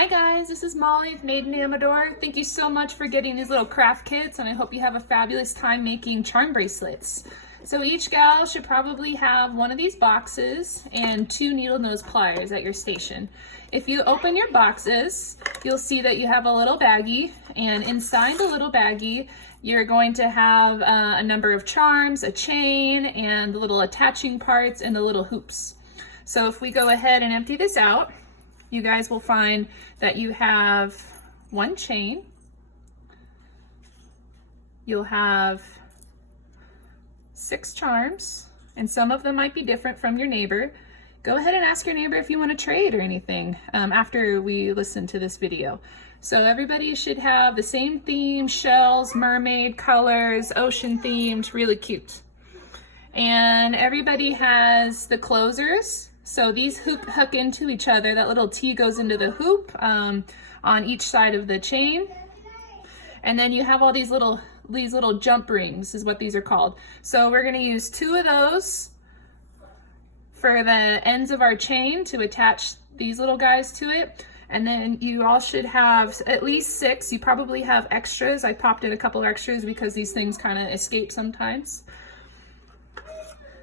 Hi guys, this is Molly with Made in Amador. Thank you so much for getting these little craft kits, and I hope you have a fabulous time making charm bracelets. So each gal should probably have one of these boxes and 2 needle nose pliers at your station. If you open your boxes, you'll see that you have a little baggie, and inside the little baggie you're going to have a number of charms, a chain, and the little attaching parts and the little hoops. So if we go ahead and empty this out, you guys will find that you have 1 chain, you'll have 6 charms, and some of them might be different from your neighbor. Go ahead and ask your neighbor if you want to trade or anything after we listen to this video. So everybody should have the same theme: shells, mermaid colors, ocean themed, really cute. And everybody has the closers. So these hook into each other. That little T goes into the hoop on each side of the chain. And then you have all these little jump rings is what these are called. So we're going to use 2 of those for the ends of our chain to attach these little guys to it. And then you all should have at least 6. You probably have extras. I popped in a couple extras because these things kind of escape sometimes.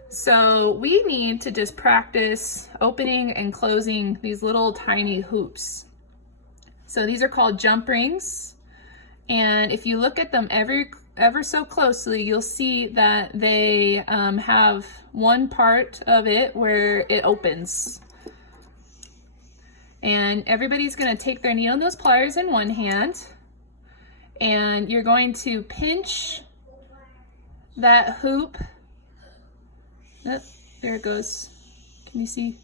So we need to just practice opening and closing these little tiny hoops. So these are called jump rings. And if you look at them ever so closely, you'll see that they have one part of it where it opens. And everybody's going to take their needle nose pliers in one hand, and you're going to pinch that hoop. Oh, there it goes. Can you see?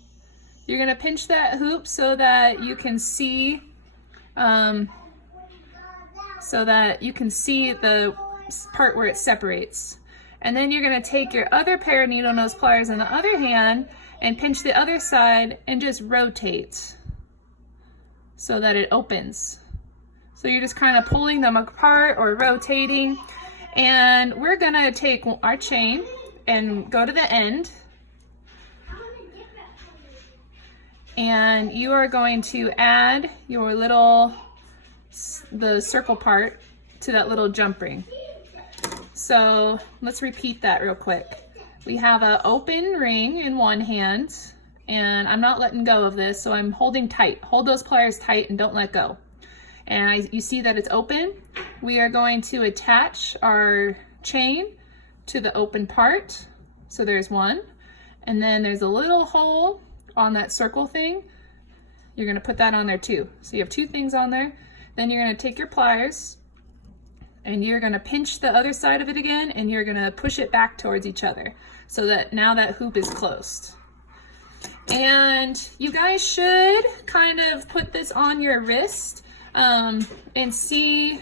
You're going to pinch that hoop so that you can see the part where it separates. And then you're going to take your other pair of needle nose pliers in the other hand and pinch the other side and just rotate so that it opens. So you're just kind of pulling them apart or rotating. And we're going to take our chain and go to the end, and you are going to add your the circle part to that little jump ring. So let's repeat that real quick. We have an open ring in one hand, and I'm not letting go of this, so I'm holding tight. Hold those pliers tight and don't let go. And you see that it's open. We are going to attach our chain to the open part. So there's one, and then there's a little hole on that circle thing. You're going to put that on there too. So you have 2 things on there. Then you're going to take your pliers and you're going to pinch the other side of it again, and you're going to push it back towards each other so that now that hoop is closed. And you guys should kind of put this on your wrist and see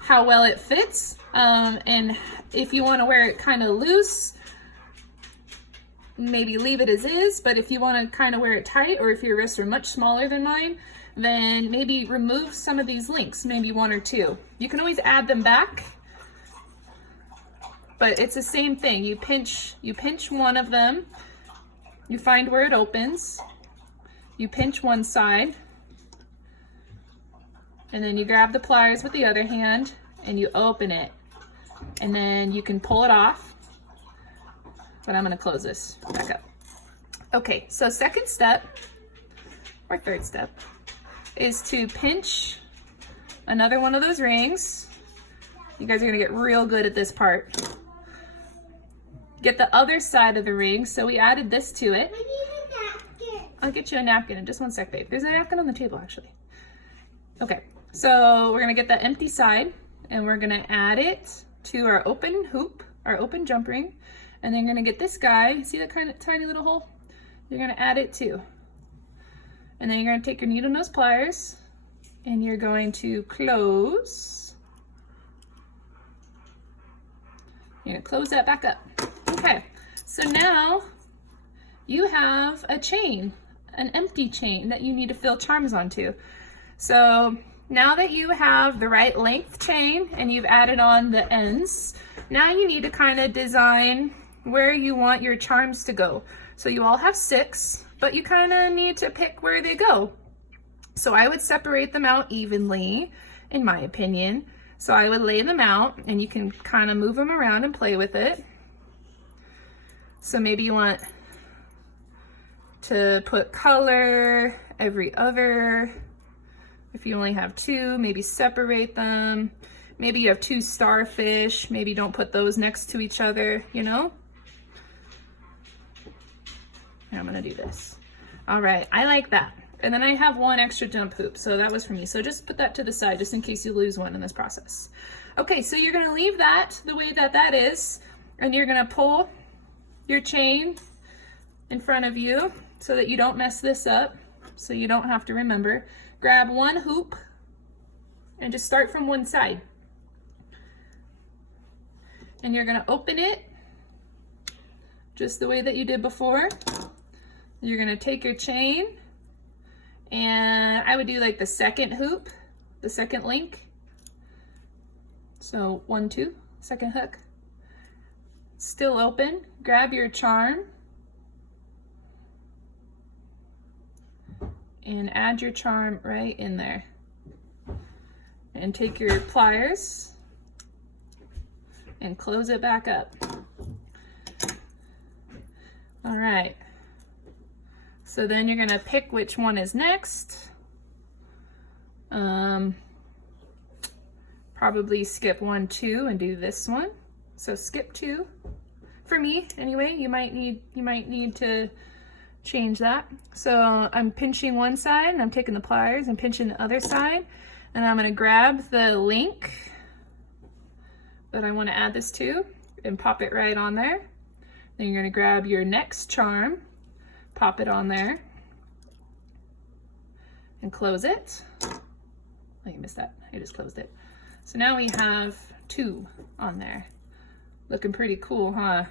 how well it fits. And if you want to wear it kind of loose, maybe leave it as is. But if you want to kind of wear it tight, or if your wrists are much smaller than mine, then maybe remove some of these links, maybe 1 or 2. You can always add them back, but it's the same thing. You pinch one of them, you find where it opens, you pinch one side, and then you grab the pliers with the other hand and you open it, and then you can pull it off. But I'm going to close this back up. Okay, so second step, or third step, is to pinch another one of those rings. You guys are going to get real good at this part. Get the other side of the ring. So we added this to it. I need a napkin. I'll get you a napkin in just 1 sec, babe. There's a napkin on the table, actually. Okay, so we're going to get the empty side, and we're going to add it to our open hoop, our open jump ring. And then you're going to get this guy. See that kind of tiny little hole? You're going to add it too. And then you're going to take your needle nose pliers and you're going to close. You're going to close that back up. Okay, so now you have a chain, an empty chain that you need to fill charms onto. So now that you have the right length chain and you've added on the ends, now you need to kind of design where you want your charms to go. So you all have 6, but you kind of need to pick where they go. So I would separate them out evenly, in my opinion. So I would lay them out, and you can kind of move them around and play with it. So maybe you want to put color every other. If you only have two, maybe separate them. Maybe you have two starfish, maybe don't put those next to each other, you know? I'm gonna do this. All right, I like that. And then I have one extra jump hoop, so that was for me. So just put that to the side just in case you lose one in this process. Okay, so you're gonna leave that the way that that is, and you're gonna pull your chain in front of you so that you don't mess this up, so you don't have to remember. Grab one hoop and just start from one side. And you're gonna open it just the way that you did before. You're gonna take your chain, and I would do like the second hoop, the second link. So 1, 2, second hook. Still open, grab your charm and add your charm right in there. And take your pliers and close it back up. All right. So then you're gonna pick which one is next. Probably skip 1, 2 and do this one. So skip 2. For me, anyway, you might need to change that. So I'm pinching one side and I'm taking the pliers and pinching the other side. And I'm gonna grab the link that I wanna add this to and pop it right on there. Then you're gonna grab your next charm, pop it on there, and close it. Oh, you missed that, I just closed it. So now we have 2 on there. Looking pretty cool, huh?